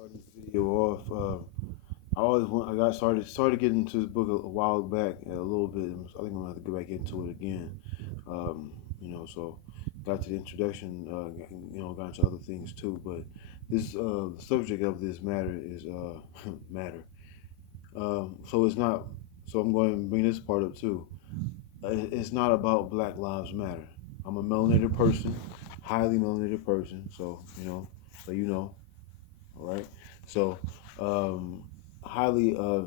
Starting this video off, I got started getting into this book a while back, a little bit. I think I'm gonna have to go back into it again. So got to the introduction, got into other things too. But this the subject of this matter is matter. So it's not. So I'm going to bring this part up too. It's not about Black Lives Matter. I'm a melanated person, highly melanated person. So all right. So, um,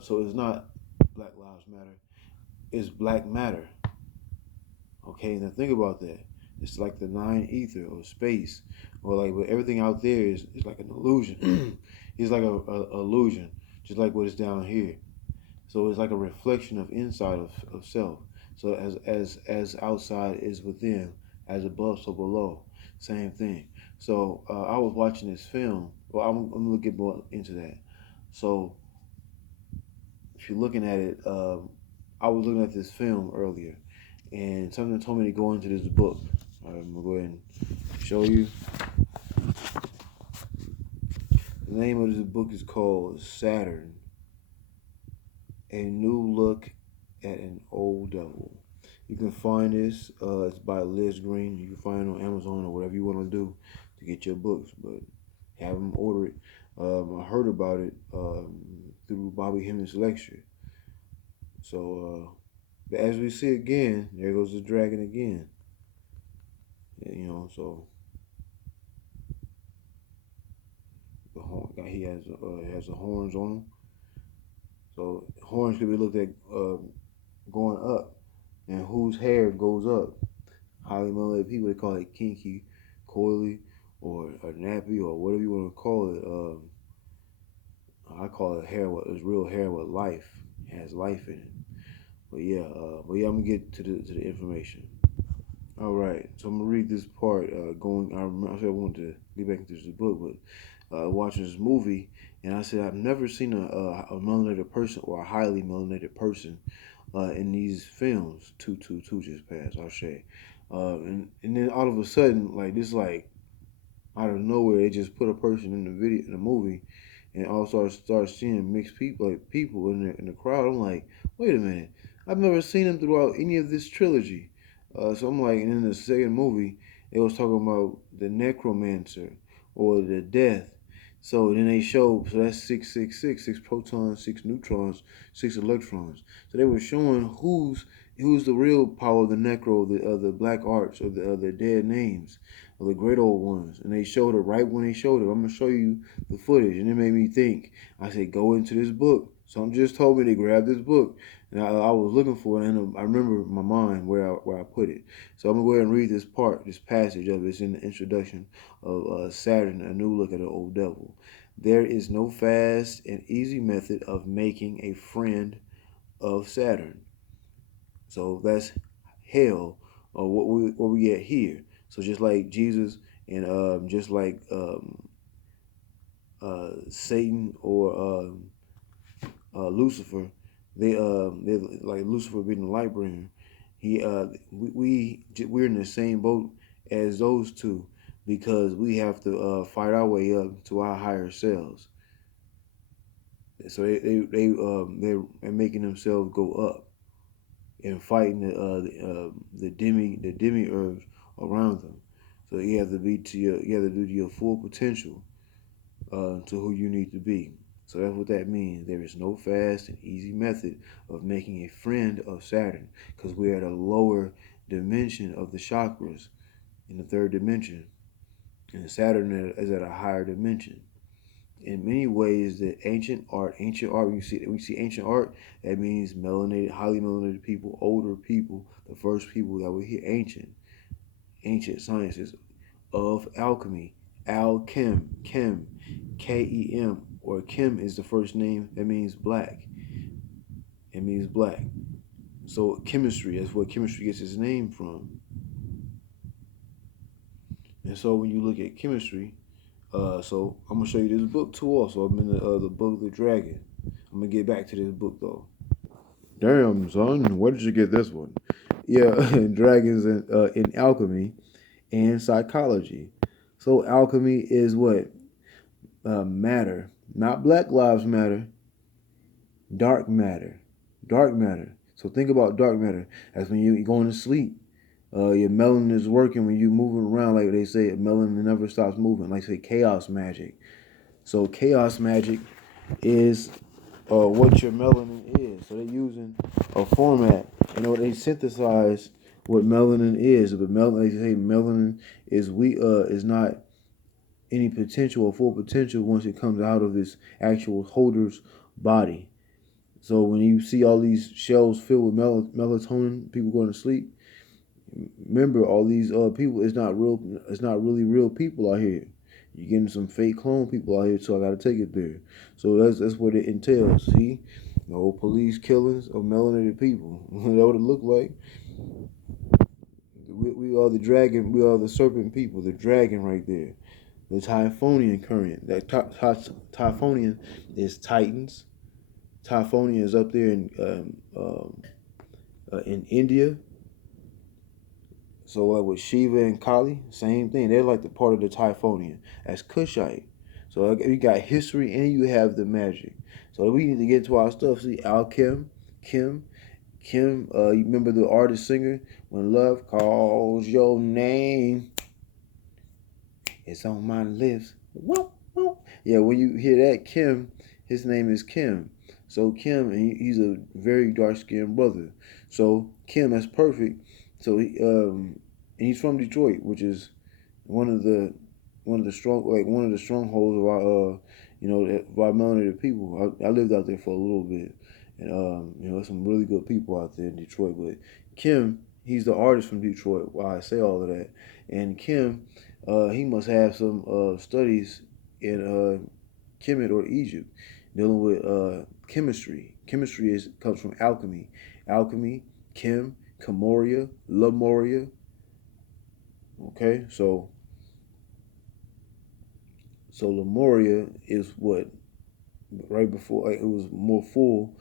so it's not Black Lives Matter. It's Black Matter. Okay. Now think about that. It's like the nine ether or space, or like but everything out there is like an illusion. It's like a illusion, just like what is down here. So it's like a reflection of inside of self. So as outside is within, as above so below, same thing. So I was watching this film. Well, I'm gonna get more into that. So if you're looking at it, I was looking at this film earlier, and something told me to go into this book. All right, I'm gonna go ahead and show you. The name of this book is called Saturn: A New Look at an Old Devil. You can find this. It's by Liz Green. You can find it on Amazon or whatever you want to do to get your books, but have them order it. I heard about it through Bobby Hemmings' lecture. So, but as we see again, there goes the dragon again. So the horn, he has the horns on him. So horns could be looked at going up, and whose hair goes up. Highly melanated people, they call it kinky, coily, or nappy, or whatever you want to call it. I call it hair. It's real hair with life. It has life in it. But yeah, I'm gonna get to the information. All right, so I'm gonna read this part. I said I wanted to get back into this book, but watching this movie, and I said I've never seen a melanated person or a highly melanated person in these films. Two just passed. I'll say, and then all of a sudden, like this, like out of nowhere, they just put a person in the movie, and also start seeing mixed people, like people in the crowd. I'm like, wait a minute, I've never seen them throughout any of this trilogy. So I'm like, and in the second movie, it was talking about the necromancer or the death. So then they showed, so that's 666, six protons, six neutrons, six electrons. So they were showing who's the real power of the necro, the black arts, or the dead names, or the great old ones. And they showed it right when they showed it. I'm gonna show you the footage, and it made me think. I said, go into this book. Some just told me to grab this book, and I was looking for it, and I remember in my mind where I put it. So I'm gonna go ahead and read this passage of it. It's in the introduction of Saturn: A New Look at an Old Devil. There is no fast and easy method of making a friend of Saturn. So that's hell, or what we get here. So just like Jesus and just like Satan or Lucifer, they like Lucifer being the light bringer. We're in the same boat as those two because we have to fight our way up to our higher selves. So they're making themselves go up and fighting the demiurge around them. So you have to do to your full potential to who you need to be. So that's what that means. There is no fast and easy method of making a friend of Saturn because we're at a lower dimension of the chakras in the third dimension, and Saturn is at a higher dimension. In many ways, the ancient art, when you see ancient art, that means melanated, highly melanated people, older people, the first people that were here, ancient sciences of alchemy, chem, Kem, or Kim is the first name that means black. It means black. So chemistry, that's where chemistry gets its name from. And so when you look at chemistry, so I'm gonna show you this book too. Also, I'm in the book of the dragon. I'm gonna get back to this book though. Damn, son, where did you get this one? Yeah, dragons in alchemy and psychology. So alchemy is what matter. Not Black Lives Matter. Dark matter. Dark matter. So think about dark matter. That's when you're going to sleep. Your melanin is working when you're moving around, like they say, melanin never stops moving. Like say chaos magic. So chaos magic is what your melanin is. So they're using a format. They synthesize what melanin is. But they say melanin is not any potential or full potential once it comes out of this actual holder's body. So when you see all these shells filled with melatonin, people going to sleep, remember all these people. It's not real. It's not really real people out here. You're getting some fake clone people out here, so I got to take it there. So that's what it entails. See, the whole police killings of melanated people. That what it looked like. We are the dragon. We are the serpent people. The dragon right there. The Typhonian current. That Typhonian is Titans. Typhonian is up there in India. So like with Shiva and Kali, same thing. They're like the part of the Typhonian as Kushite. So you got history and you have the magic. So we need to get to our stuff. See, Kim. You remember the artist singer? When love calls your name, it's on my lips. Whoop, whoop. Yeah, when you hear that, Kim, his name is Kim. So Kim, and he's a very dark skinned brother. So Kim, that's perfect. So and he's from Detroit, which is one of the strongholds of our of our melanated people. I lived out there for a little bit, and there's some really good people out there in Detroit. But Kim, he's the artist from Detroit. Why I say all of that, and Kim, he must have some studies in Kemet or Egypt, dealing with chemistry. Chemistry comes from alchemy. Alchemy, Chem, Camoria, Lemuria. Okay, so Lemuria is what right before it was more full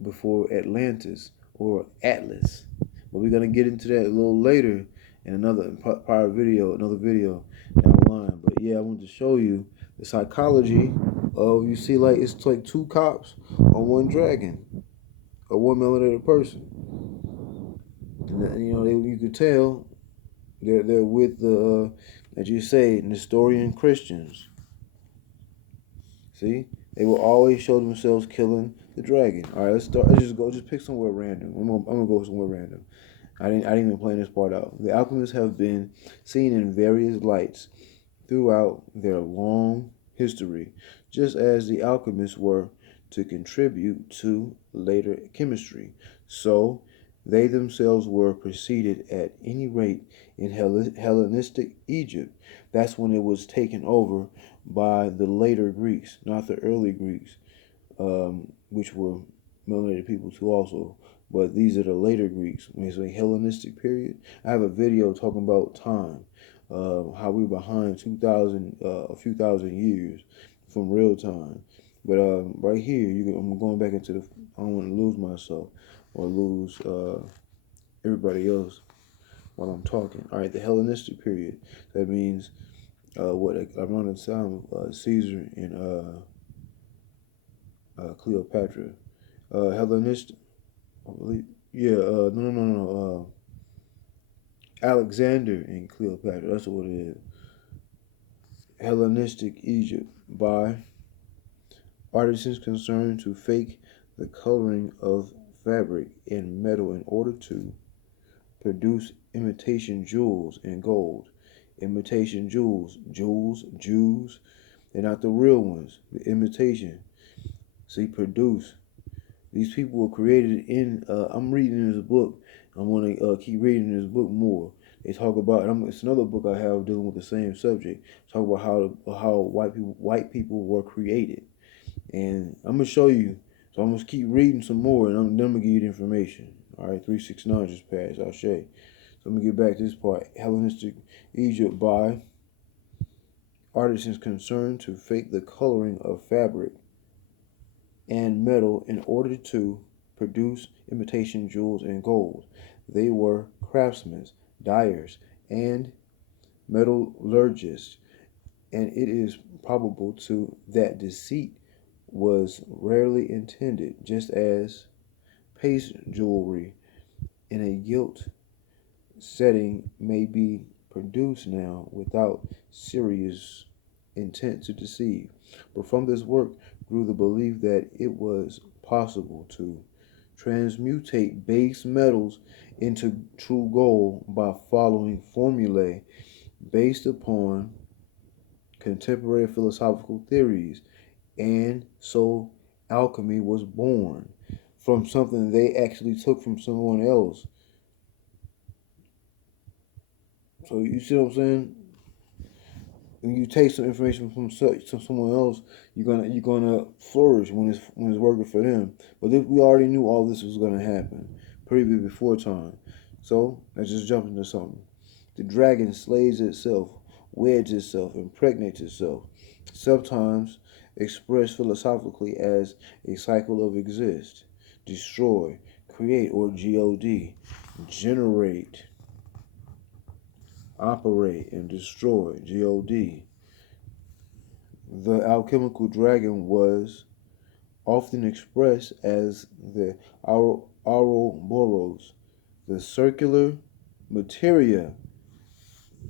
before Atlantis or Atlas. But we're gonna get into that a little later in another video down the line. But yeah, I wanted to show you the psychology of you see like it's like two cops on one dragon or one melanated person, and you could tell they're with the as you say Nestorian Christians. See, they will always show themselves killing the dragon. All right, let's start. Let's just pick somewhere random. I'm gonna go somewhere random. I didn't even plan this part out. The alchemists have been seen in various lights throughout their long history, just as the alchemists were to contribute to later chemistry. So they themselves were preceded at any rate in Hellenistic Egypt. That's when it was taken over by the later Greeks, not the early Greeks, which were melanated people too also. But these are the later Greeks. When it's a Hellenistic period, I have a video talking about time, how we're behind a few thousand years from real time. But right here, I'm going back into I don't want to lose myself or lose everybody else while I'm talking. All right, the Hellenistic period. That means around the time of Caesar and Cleopatra. Hellenistic, I believe. Yeah, no. Alexander and Cleopatra. That's what it is. Hellenistic Egypt by artisans concerned to fake the coloring of fabric and metal in order to produce imitation jewels and gold. Imitation jewels, Jews, they're not the real ones. The imitation. See, produce. These people were created in. I'm reading this book. I'm going to keep reading this book more. They talk about. It's another book I have dealing with the same subject. Talk about how white people were created, and I'm gonna show you. So I'm gonna keep reading some more, and then I'm gonna give you the information. All right, 369 just passed. I'll show you. So I'm gonna get back to this part. Hellenistic Egypt by artisans concerned to fake the coloring of fabric and metal in order to produce imitation jewels and gold. They were craftsmen, dyers, and metallurgists, and it is probable to that deceit was rarely intended, just as paste jewelry in a gilt setting may be produced now without serious intent to deceive. But from this work grew the belief that it was possible to transmutate base metals into true gold by following formulae based upon contemporary philosophical theories. And so alchemy was born from something they actually took from someone else. So you see what I'm saying? When you take some information from someone else, you're gonna flourish when it's working for them. But we already knew all this was gonna happen pretty before time. So let's just jump into something. The dragon slays itself, weds itself, impregnates itself, sometimes expressed philosophically as a cycle of exist, destroy, create, or God, generate, operate, and destroy, God. The alchemical dragon was often expressed as the Ouroboros, the circular materia.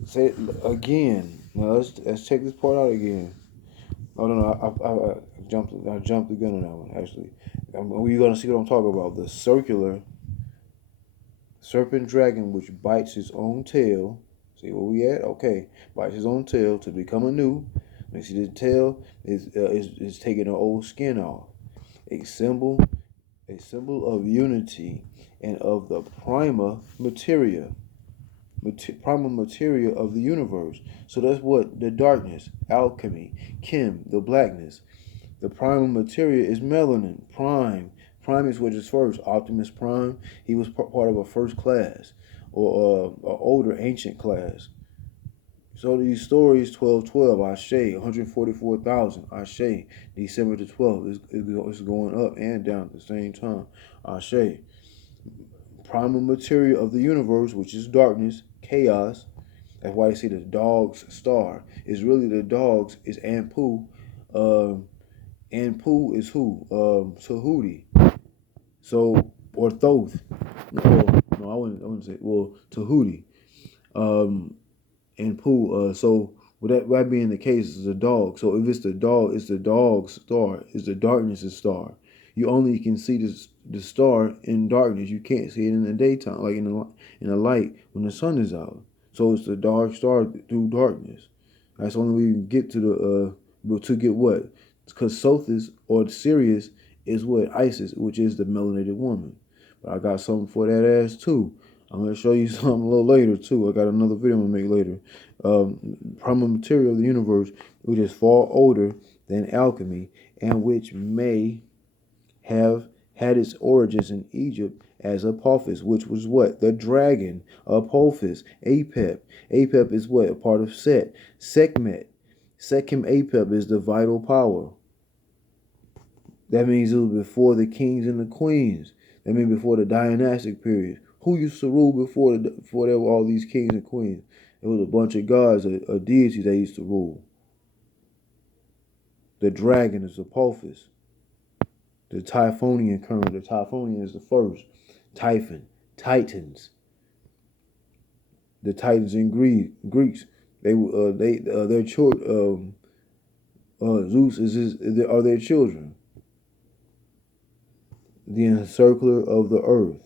Say it again. Now let's check this part out again. Oh no, I jumped the gun on that one. Actually, you're gonna see what I'm talking about. The circular serpent dragon, which bites his own tail. See where we at? Okay, bites his own tail to become anew. You see the tail is taking the old skin off. A symbol, a symbol of unity and of the primal materia of the universe. So that's what the darkness, alchemy, chem, the blackness. The primal materia is melanin, prime. Prime is what is first. Optimus Prime, he was part of a first class or an older ancient class. So these stories, 1212, Ashe, 144,000, Ashe, December the 12th, is going up and down at the same time, Ashe. Primal material of the universe, which is darkness, chaos. That's why they say the dog's star. Is really the dog's is Anpu. Anpu is who? Tahuti. So or Thoth. No, I wouldn't say. Well, Tahuti. Um, and Pooh. So with that being the case, is a dog. So if it's the dog, it's the dog's star. It's the darkness' star. You only can see the star in darkness. You can't see it in the daytime, like in the light when the sun is out. So it's the dark star through darkness. That's the only way you can get to to get what? Because Sothis or Sirius is what? Isis, which is the melanated woman. But I got something for that ass too. I'm going to show you something a little later too. I got another video I'm going to make later. Primal material of the universe, which is far older than alchemy and which may have had its origins in Egypt as Apophis, which was what? The dragon. Apophis. Apep. Apep is what? A part of Set. Sekhmet. Sekhem Apep is the vital power. That means it was before the kings and the queens. That means before the dynastic period. Who used to rule before there were all these kings and queens? It was a bunch of gods, a deities that used to rule. The dragon is Apophis. The Typhonian current. The Typhonian is the first. Typhon. Titans. The Titans in Greeks. Their children. Zeus are their children. The encircler of the earth,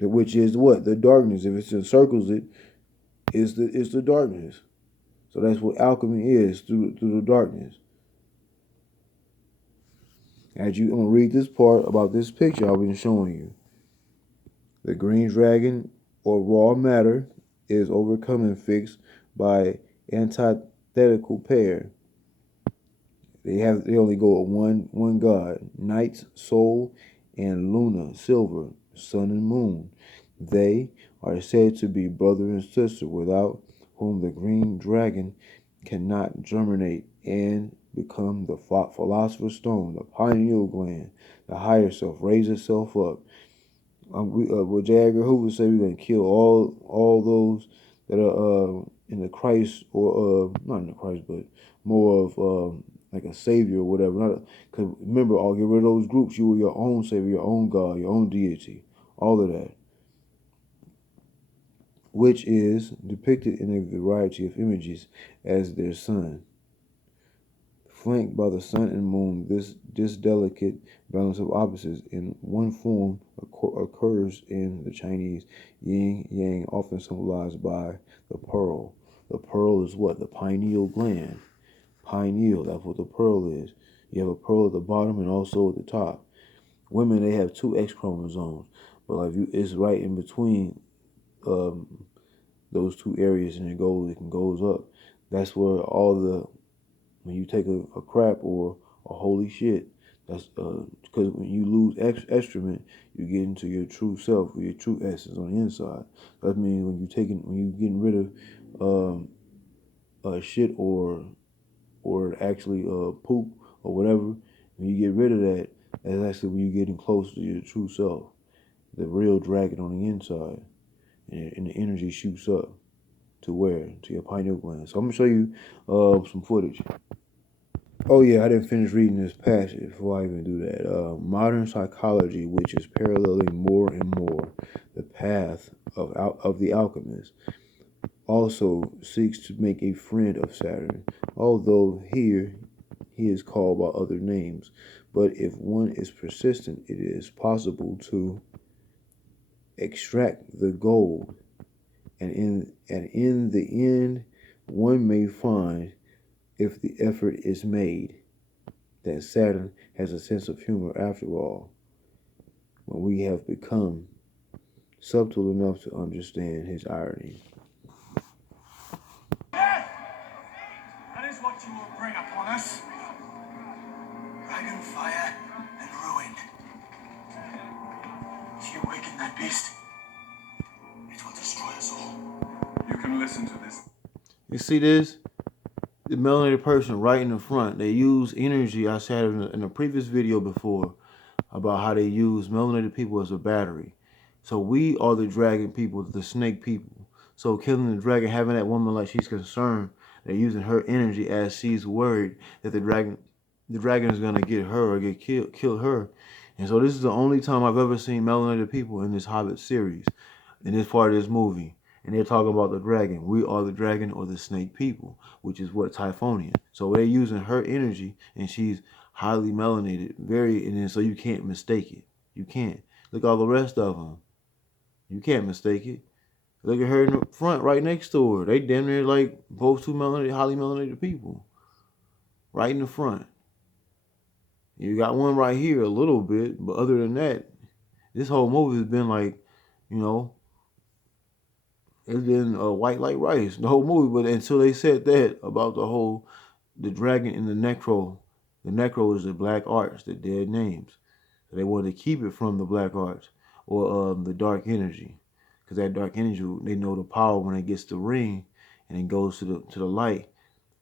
which is what? The darkness. If it encircles it, is the darkness. So that's what alchemy is through the darkness. As I'm gonna read this part about this picture I've been showing you. The green dragon or raw matter is overcome and fixed by antithetical pair. They only go with one god. Night, soul, and Luna, silver, sun and moon. They are said to be brother and sister, without whom the green dragon cannot germinate and become the philosopher's stone, the pineal gland, the higher self, raise itself up. What J. Edgar Hoover say, we're gonna kill all those that are in the Christ, or not in the Christ, but more of like a savior or whatever. Not because remember, all get rid of those groups. You were your own savior, your own God, your own deity, all of that, which is depicted in a variety of images as their son. Flanked by the sun and moon, this delicate balance of opposites in one form occurs in the Chinese yin yang, often symbolized by the pearl. The pearl is what? The pineal gland. Pineal, that's what the pearl is. You have a pearl at the bottom and also at the top. Women, they have two X chromosomes, but like it's right in between um, those two areas, and it goes up. That's where all the when you take a crap or a holy shit, that's because when you lose excrement, you get into your true self, or your true essence on the inside. That means when you getting rid of shit or actually poop or whatever, when you get rid of that, that's actually when you're getting close to your true self, the real dragon on the inside, and the energy shoots up to where? To your pineal gland. So I'm gonna show you some footage. Oh yeah, I didn't finish reading this passage before I even do that. Modern psychology, which is paralleling more and more the path of the alchemist, also seeks to make a friend of Saturn, although here he is called by other names. But if one is persistent, it is possible to extract the gold, and in the end, one may find, if the effort is made, that Saturn has a sense of humor after all, when we have become subtle enough to understand his irony. Death! That is what you will bring upon us. Dragon fire and ruin. If you awaken that beast, it will destroy us all. You can listen to this. You see this? The melanated person right in the front. They use energy. I said in a previous video before about how they use melanated people as a battery. So we are the dragon people, the snake people. So killing the dragon, having that woman like she's concerned, they're using her energy as she's worried that the dragon is gonna get her or get kill her. And so this is the only time I've ever seen melanated people in this Hobbit series, in this part of this movie. And they're talking about the dragon. We are the dragon or the snake people, which is what Typhonian. So they're using her energy, and she's highly melanated, and then so you can't mistake it. You can't. Look at all the rest of them. You can't mistake it. Look at her in the front, right next to her. They damn near like both two highly melanated people, right in the front. You got one right here a little bit, but other than that, this whole movie has been like, you know, it's been white like rice, the whole movie. But until they said that about the dragon and the necro is the black arts, the dead names. So they wanted to keep it from the black arts or the dark energy, because that dark energy, they know the power when it gets the ring and it goes to the light.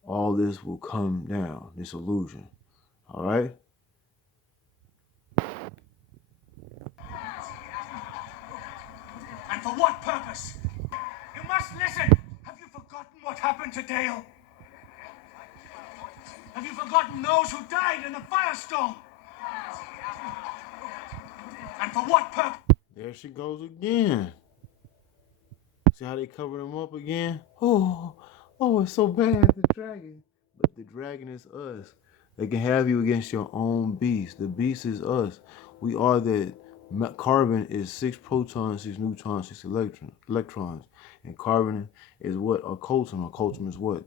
All this will come down, this illusion. All right. And for what purpose? You must listen. Have you forgotten what happened to Dale? Have you forgotten those who died in the firestorm? And for what purpose? There she goes again. See how they covered him up again? Oh, it's so bad, the dragon. But the dragon is us. They can have you against your own beast. The beast is us. We are that. Carbon is 6 protons, 6 neutrons, 6 electrons. And carbon is what? A colton. A colton is what?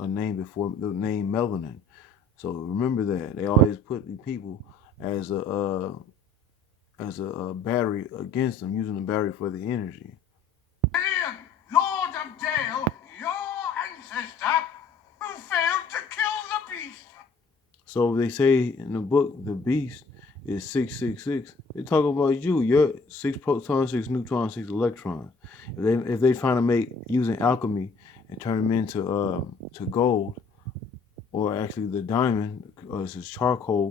A name before the name melanin. So remember that. They always put the people as a battery against them, using the battery for the energy. William, Lord of Dale, your ancestor, who failed to kill the beast. So they say in the book, the beast is 666. They talk about you. You're 6 protons, 6 neutrons, 6 electrons. If they trying to make using alchemy and turn them into to gold, or actually the diamond, this is charcoal.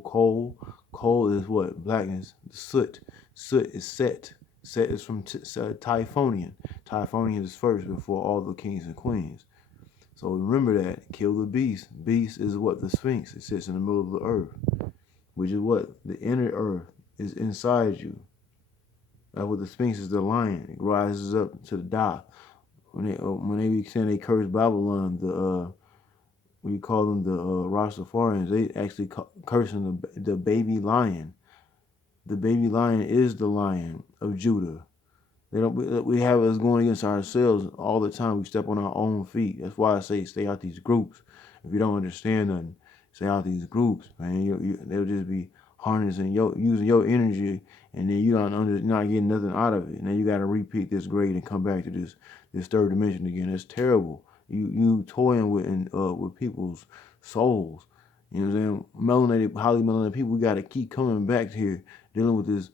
Coal is what? Blackness. Soot is set. Set is from Typhonian. Typhonian is first before all the kings and queens. So remember that. Kill the beast. Beast is what? The Sphinx. It sits in the middle of the earth, which is what? The inner earth is inside you. That's what the Sphinx is, the lion. It rises up to the die. When they be saying they curse Babylon, we call them the Rastafarians, they actually cursing the baby lion. The baby lion is the lion of Judah. They don't. We have us going against ourselves all the time. We step on our own feet. That's why I say stay out these groups. If you don't understand nothing, stay out these groups, man. They'll just be harnessing using your energy, and then you're not getting nothing out of it. And then you got to repeat this grade and come back to this third dimension again. That's terrible. You toying with people's souls. You know what I'm saying? Highly melanated people. We got to keep coming back here, dealing with this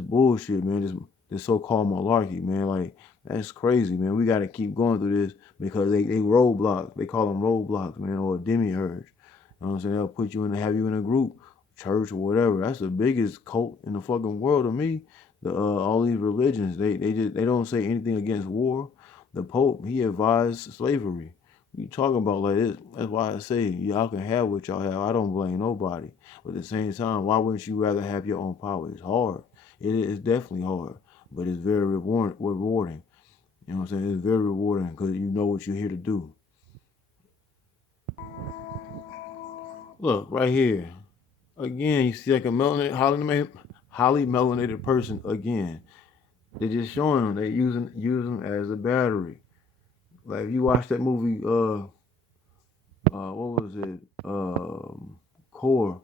bullshit, man. This so-called malarkey, man. Like, that's crazy, man. We got to keep going through this because they roadblocks. They call them roadblocks, man, or demiurge. You know what I'm saying? They'll put you have you in a group, church or whatever. That's the biggest cult in the fucking world to me. All these religions, they don't say anything against war. The Pope, he advised slavery. You talking about like this? That's why I say y'all can have what y'all have. I don't blame nobody. But at the same time, why wouldn't you rather have your own power? It's hard. It is definitely hard, but it's very rewarding. You know what I'm saying? It's very rewarding because you know what you're here to do. Look, right here. Again, you see like a highly melanated person again. They're just showing them. They use them as a battery. Like if you watch that movie, what was it? Core.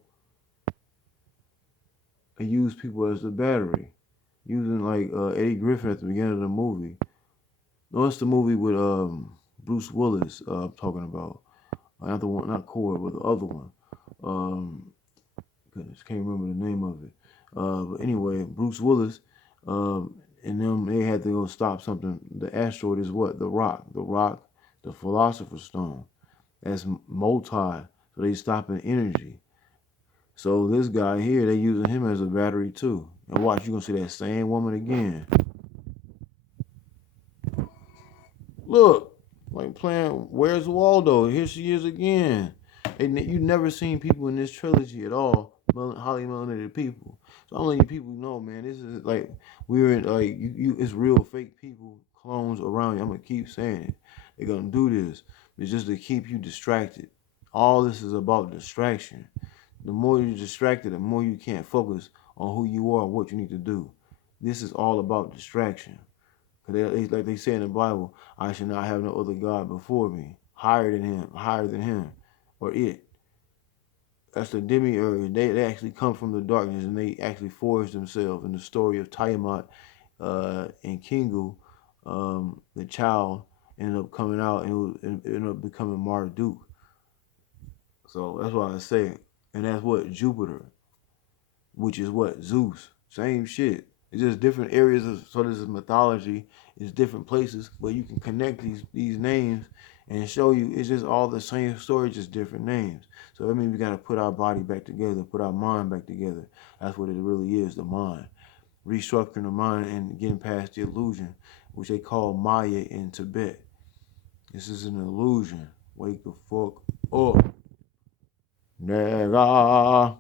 They use people as a battery, using like Eddie Griffin at the beginning of the movie. No, it's the movie with Bruce Willis. I'm talking about not the one, not Core, but the other one. Um, Goodness, can't remember the name of it. But anyway, Bruce Willis, and them they had to go stop something. The asteroid is what? The rock, the Philosopher's Stone. That's multi. So they stopping energy. So this guy here, they using him as a battery too. And watch, you gonna see that same woman again. Look, like playing Where's Waldo? Here she is again. And you never seen people in this trilogy at all, highly melanated people. So I'm letting you people know, man, this is like we're in like it's real fake people, clones around you. I'm gonna keep saying it. They're gonna do this. It's just to keep you distracted. All this is about distraction. The more you're distracted, the more you can't focus on who you are and what you need to do. This is all about distraction. Like they say in the Bible, I should not have no other God before me, higher than him, or it. That's the demiurge. They actually come from the darkness and they actually forge themselves. In the story of Tiamat and Kingu, the child ended up coming out and it ended up becoming Marduk. So that's why I say, and that's what Jupiter, which is what Zeus, same shit. It's just different areas of so this is mythology. It's different places, but you can connect these names and show you it's just all the same story, just different names. So that means we gotta put our body back together, put our mind back together. That's what it really is, the mind. Restructuring the mind and getting past the illusion, which they call Maya in Tibet. This is an illusion. Wake the fuck up. Nigga.